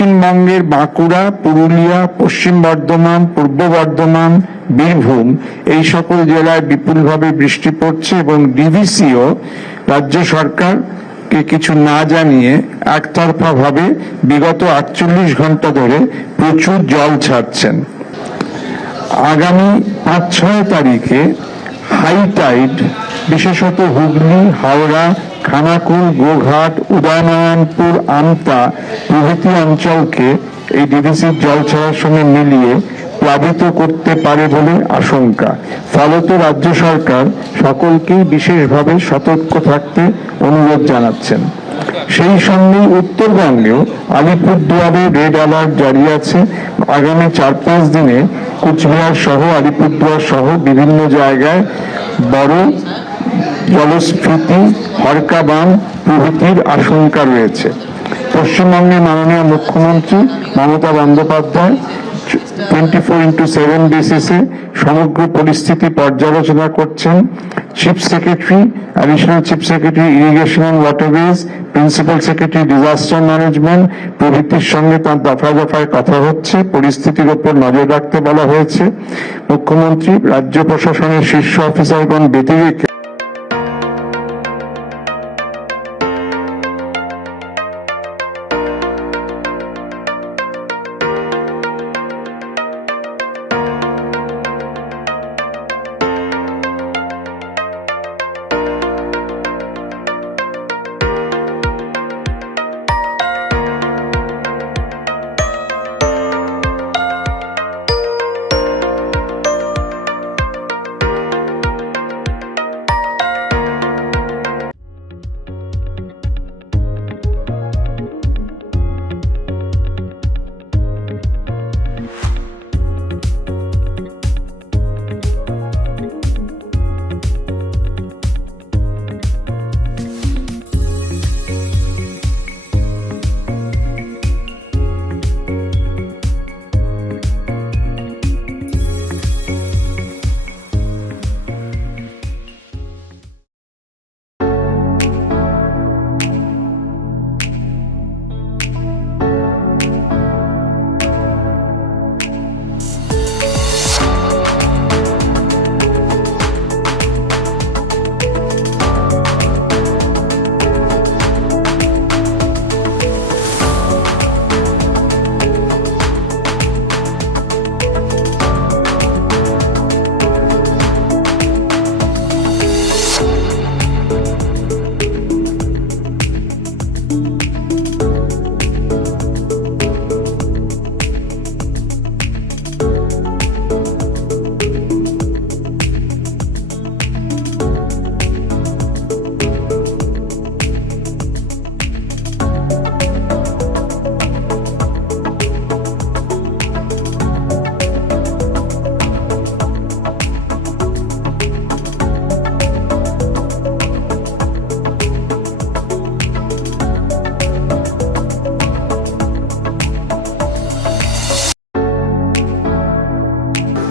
দক্ষিণবঙ্গের বাঁকুড়া, পুরুলিয়া, পশ্চিম বর্ধমান, পূর্ব বর্ধমান, বীরভূম এই সকল জেলায় বিপুলভাবে বৃষ্টি পড়ছে এবং ডিভিসিও রাজ্য সরকারকে কিছু না জানিয়ে একতরফা ভাবে বিগত আটচল্লিশ ঘণ্টা ধরে প্রচুর জল ছাড়ছেন। আগামী পাঁচ ছয় তারিখে হাই টাইড বিশেষত হুগলি, হাওড়া খানাকুল, গোঘাট, উদয়নারায়ণপুর, আমতা প্রভৃতি অঞ্চলকে এই ডিভিসির জল ছাড়ার সঙ্গে মিলিয়ে প্লাবিত করতে পারে বলে আশঙ্কা। ফলত রাজ্য সরকার সকলকেই বিশেষভাবে সতর্ক থাকতে অনুরোধ জানাচ্ছেন। সেই সঙ্গে উত্তরবঙ্গেও আলিপুরদুয়ারে রেড অ্যালার্ট জারি আছে। আগামী চার পাঁচ দিনে কুচবিহার সহ, আলিপুরদুয়ার সহ বিভিন্ন জায়গায় বড় জলস্ফীতি হরকা বান প্রভৃতির আশঙ্কা রয়েছে। পশ্চিমবঙ্গে মাননীয় মুখ্যমন্ত্রী Mamata Bandyopadhyay twenty four into seven বেসিসে সমগ্র পরিস্থিতি পর্যালোচনা করছেন। Chief secretary additional chief secretary irrigation and waterways principal secretary disaster management প্রভৃতির সঙ্গে তার দফায় দফায় কথা হচ্ছে, পরিস্থিতির ওপর নজর রাখতে বলা হয়েছে। মুখ্যমন্ত্রী, রাজ্য প্রশাসনের শীর্ষ অফিসারগণ